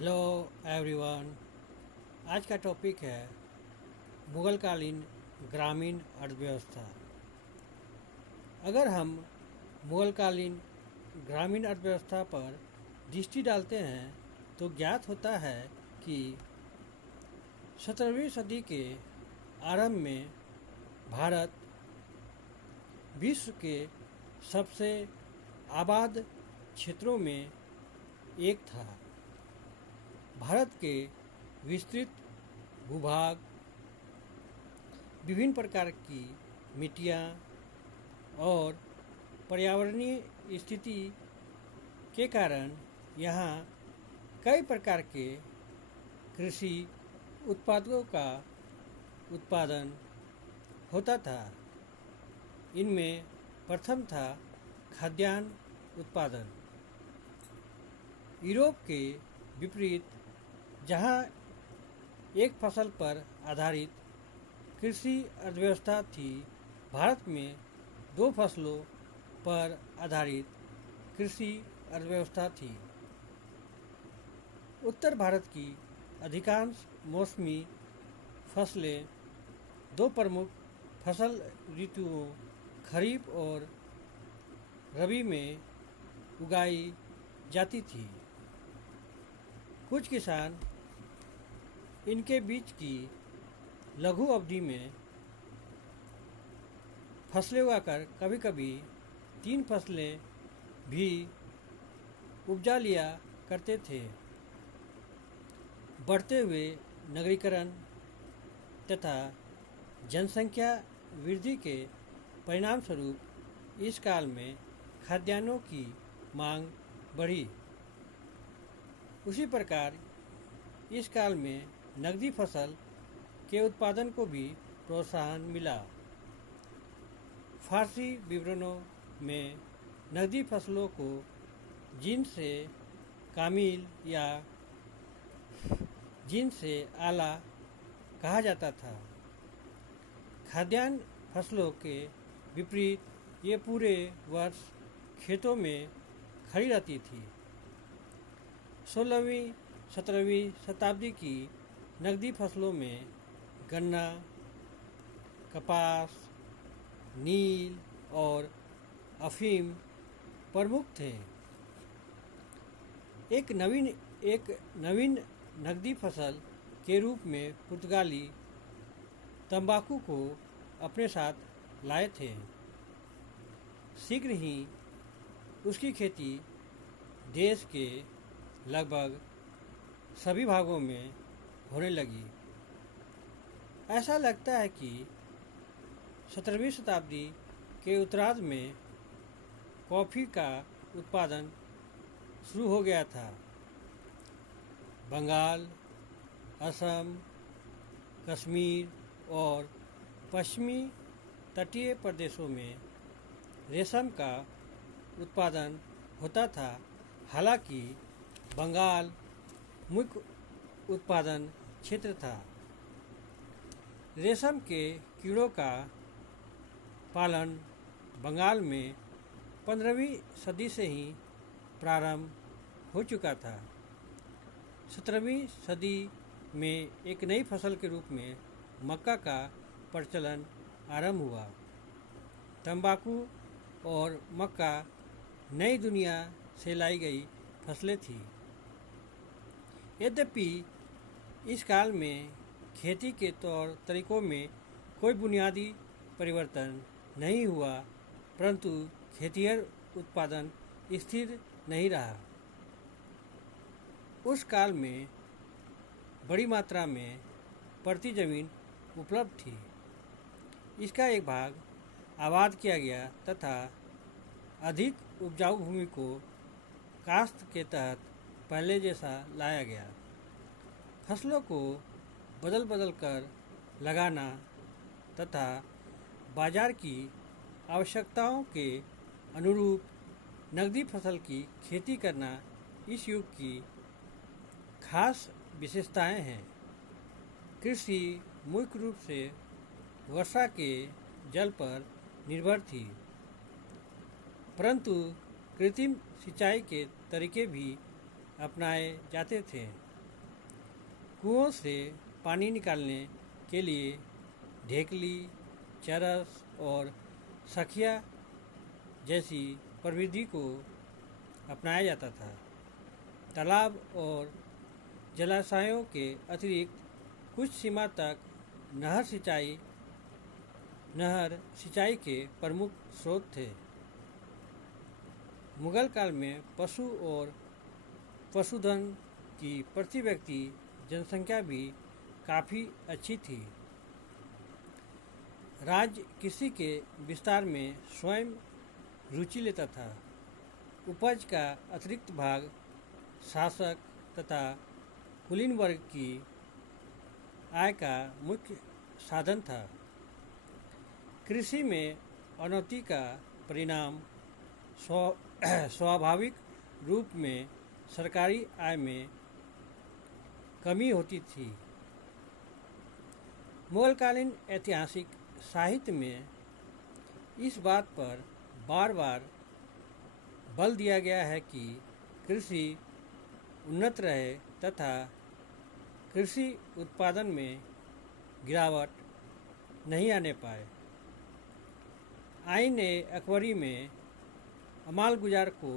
Hello everyone. आज का topic है मुगलकालीन ग्रामीण अर्थव्यवस्था। अगर हम मुगलकालीन ग्रामीण अर्थव्यवस्था पर दृष्टि डालते हैं तो ज्ञात होता है कि 17वीं सदी के आरंभ में भारत विश्व के सबसे आबाद क्षेत्रों में एक था। भारत के विस्तृत भूभाग, विभिन्न प्रकार की मिट्टियाँ और पर्यावरणीय स्थिति के कारण यहाँ कई प्रकार के कृषि उत्पादों का उत्पादन होता था। इनमें प्रथम था खाद्यान्न उत्पादन। यूरोप के विपरीत, जहाँ एक फसल पर आधारित कृषि अर्थव्यवस्था थी, भारत में दो फसलों पर आधारित कृषि अर्थव्यवस्था थी। उत्तर भारत की अधिकांश मौसमी फसलें दो प्रमुख फसल ऋतुओं खरीफ और रबी में उगाई जाती थी। कुछ किसान इनके बीच की लघु अवधि में फसलें उगाकर कभी कभी 3 फसलें भी उपजा लिया करते थे। बढ़ते हुए नगरीकरण तथा जनसंख्या वृद्धि के परिणामस्वरूप इस काल में खाद्यान्नों की मांग बढ़ी। उसी प्रकार इस काल में नकदी फसल के उत्पादन को भी प्रोत्साहन मिला। फारसी विवरणों में नकदी फसलों को जिनसे कामिल या जिनसे आला कहा जाता था। खाद्यान्न फसलों के विपरीत ये पूरे वर्ष खेतों में खड़ी रहती थी। 16वीं-17वीं शताब्दी की नकदी फसलों में गन्ना, कपास, नील और अफीम प्रमुख थे। एक नवीन नकदी फसल के रूप में पुर्तगाली तंबाकू को अपने साथ लाए थे। शीघ्र ही उसकी खेती देश के लगभग सभी भागों में होने लगी। ऐसा लगता है कि 17वीं शताब्दी के उत्तरार्ध में कॉफ़ी का उत्पादन शुरू हो गया था। बंगाल, असम, कश्मीर और पश्चिमी तटीय प्रदेशों में रेशम का उत्पादन होता था। हालांकि बंगाल मुख्य उत्पादन क्षेत्र था। रेशम के कीड़ों का पालन बंगाल में 15वीं सदी से ही प्रारंभ हो चुका था। 17वीं सदी में एक नई फसल के रूप में मक्का का प्रचलन आरंभ हुआ। तंबाकू और मक्का नई दुनिया से लाई गई फसलें थीं। यद्यपि इस काल में खेती के तौर तरीकों में कोई बुनियादी परिवर्तन नहीं हुआ, परंतु खेतिहर उत्पादन स्थिर नहीं रहा। उस काल में बड़ी मात्रा में पड़ती जमीन उपलब्ध थी। इसका एक भाग आबाद किया गया तथा अधिक उपजाऊ भूमि को काश्त के तहत पहले जैसा लाया गया। फसलों को बदल कर लगाना तथा बाजार की आवश्यकताओं के अनुरूप नकदी फसल की खेती करना इस युग की खास विशेषताएं हैं। कृषि मुख्य रूप से वर्षा के जल पर निर्भर थी, परंतु कृत्रिम सिंचाई के तरीके भी अपनाए जाते थे। कुओं से पानी निकालने के लिए ढेकली, चरस और सखिया जैसी प्रविधि को अपनाया जाता था। तालाब और जलाशयों के अतिरिक्त कुछ सीमा तक नहर सिंचाई के प्रमुख स्रोत थे। मुगल काल में पशु और पशुधन की प्रति व्यक्ति जनसंख्या भी काफ़ी अच्छी थी। राज्य कृषि के विस्तार में स्वयं रुचि लेता था। उपज का अतिरिक्त भाग शासक तथा कुलीन वर्ग की आय का मुख्य साधन था। कृषि में अनौती का परिणाम स्वाभाविक रूप में सरकारी आय में कमी होती थी। मुगलकालीन ऐतिहासिक साहित्य में इस बात पर बार बार बल दिया गया है कि कृषि उन्नत रहे तथा कृषि उत्पादन में गिरावट नहीं आने पाए। आईन अकबरी में अमाल गुजार को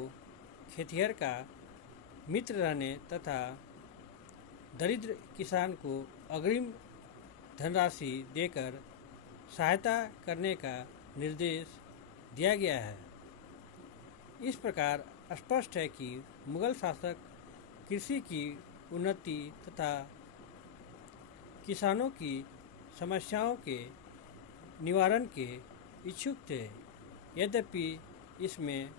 खेतिहर का मित्र रहने तथा दरिद्र किसान को अग्रिम धनराशि देकर सहायता करने का निर्देश दिया गया है। इस प्रकार स्पष्ट है कि मुगल शासक कृषि की उन्नति तथा किसानों की समस्याओं के निवारण के इच्छुक थे। यद्यपि इसमें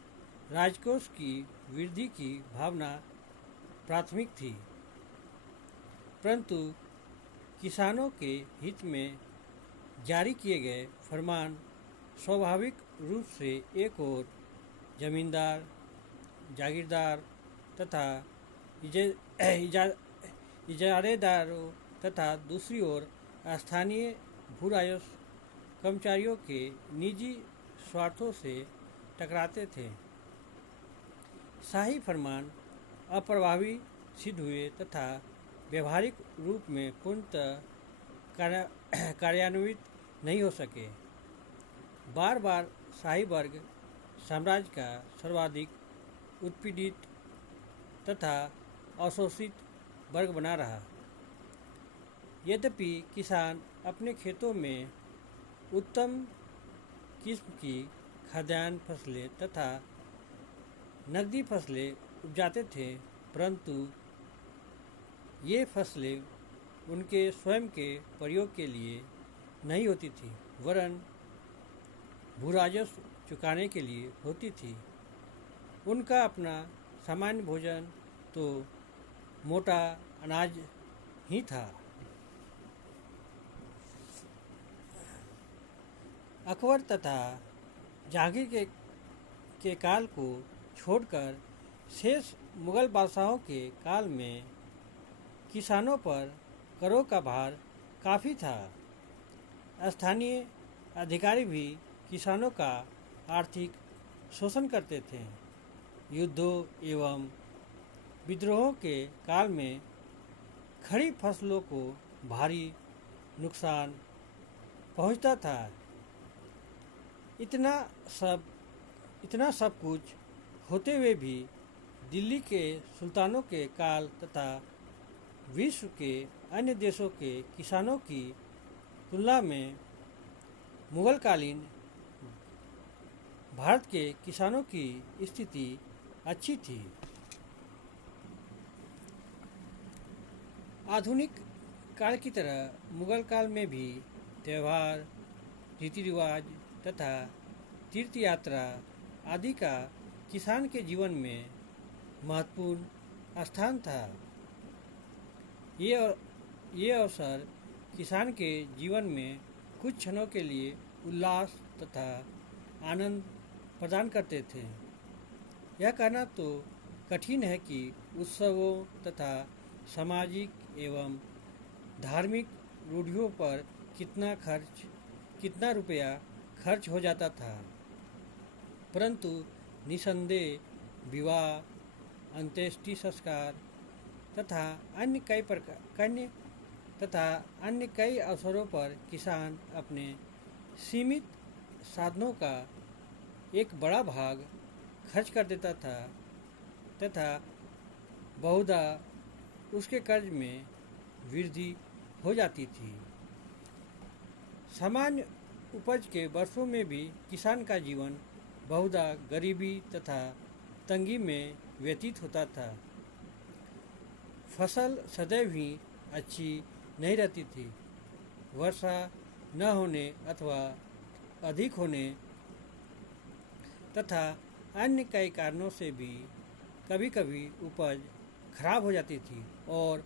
राजकोष की वृद्धि की भावना प्राथमिक थी, परंतु किसानों के हित में जारी किए गए फरमान स्वाभाविक रूप से एक ओर जमींदार, जागीरदार तथा इजारेदारों तथा दूसरी ओर स्थानीय भूराजस्व कर्मचारियों के निजी स्वार्थों से टकराते थे। शाही फरमान अप्रभावी सिद्ध हुए तथा व्यवहारिक रूप में पूर्णतः कार्यान्वित नहीं हो सके। बार बार शाही वर्ग साम्राज्य का सर्वाधिक उत्पीड़ित तथा अशोषित वर्ग बना रहा। यद्यपि किसान अपने खेतों में उत्तम किस्म की खाद्यान्न फसलें तथा नकदी फसलें उपजाते थे, परंतु ये फसलें उनके स्वयं के प्रयोग के लिए नहीं होती थी, वरन भूराजस्व चुकाने के लिए होती थी। उनका अपना सामान्य भोजन तो मोटा अनाज ही था। अकबर तथा जहांगीर के काल को छोड़कर शेष मुगल बादशाहों के काल में किसानों पर करों का भार काफ़ी था। स्थानीय अधिकारी भी किसानों का आर्थिक शोषण करते थे। युद्धों एवं विद्रोहों के काल में खड़ी फसलों को भारी नुकसान पहुंचता था। इतना सब कुछ होते हुए भी दिल्ली के सुल्तानों के काल तथा विश्व के अन्य देशों के किसानों की तुलना में मुगलकालीन भारत के किसानों की स्थिति अच्छी थी। आधुनिक काल की तरह मुगल काल में भी त्यौहार, रीति रिवाज तथा तीर्थ यात्रा आदि का किसान के जीवन में महत्वपूर्ण स्थान था। ये अवसर किसान के जीवन में कुछ क्षणों के लिए उल्लास तथा आनंद प्रदान करते थे। यह कहना तो कठिन है कि उत्सवों तथा सामाजिक एवं धार्मिक रूढ़ियों पर कितना रुपया खर्च हो जाता था, परंतु निसंदेह विवाह, अंत्येष्टि संस्कार तथा अन्य कई अवसरों पर किसान अपने सीमित साधनों का एक बड़ा भाग खर्च कर देता था तथा बहुधा उसके कर्ज में वृद्धि हो जाती थी। सामान्य उपज के वर्षों में भी किसान का जीवन बहुधा गरीबी तथा तंगी में व्यतीत होता था। फसल सदैव ही अच्छी नहीं रहती थी। वर्षा न होने अथवा अधिक होने तथा अन्य कई कारणों से भी कभी कभी उपज खराब हो जाती थी और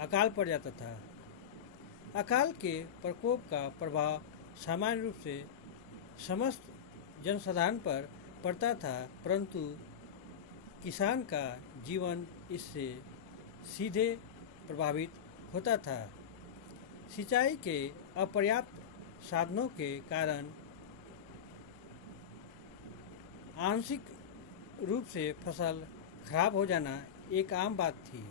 अकाल पड़ जाता था। अकाल के प्रकोप का प्रभाव सामान्य रूप से समस्त जनसाधारण पर पड़ता था, परंतु किसान का जीवन इससे सीधे प्रभावित होता था। सिंचाई के अपर्याप्त साधनों के कारण आंशिक रूप से फसल खराब हो जाना एक आम बात थी।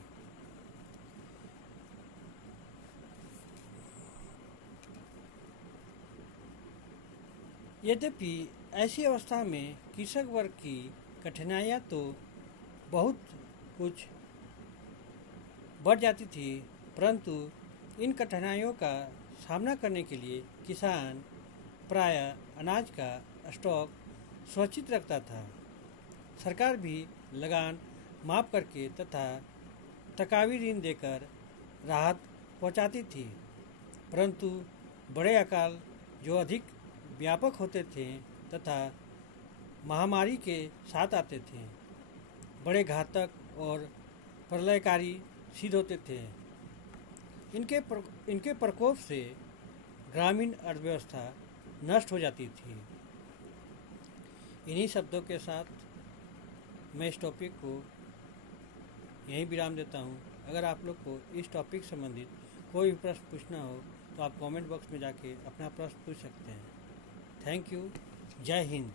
यद्यपि ऐसी अवस्था में कृषक वर्ग की कठिनाइयाँ तो बहुत कुछ बढ़ जाती थी, परंतु इन कठिनाइयों का सामना करने के लिए किसान प्रायः अनाज का स्टॉक सुरक्षित रखता था। सरकार भी लगान माफ करके तथा तकावी ऋण देकर राहत पहुंचाती थी, परंतु बड़े अकाल जो अधिक व्यापक होते थे तथा महामारी के साथ आते थे, बड़े घातक और प्रलयकारी सिद्ध होते थे। इनके प्रकोप से ग्रामीण अर्थव्यवस्था नष्ट हो जाती थी। इन्हीं शब्दों के साथ मैं इस टॉपिक को यहीं विराम देता हूँ। अगर आप लोग को इस टॉपिक संबंधित कोई भी प्रश्न पूछना हो तो आप कमेंट बॉक्स में जाके अपना प्रश्न पूछ सकते हैं। Thank you. जय हिंद।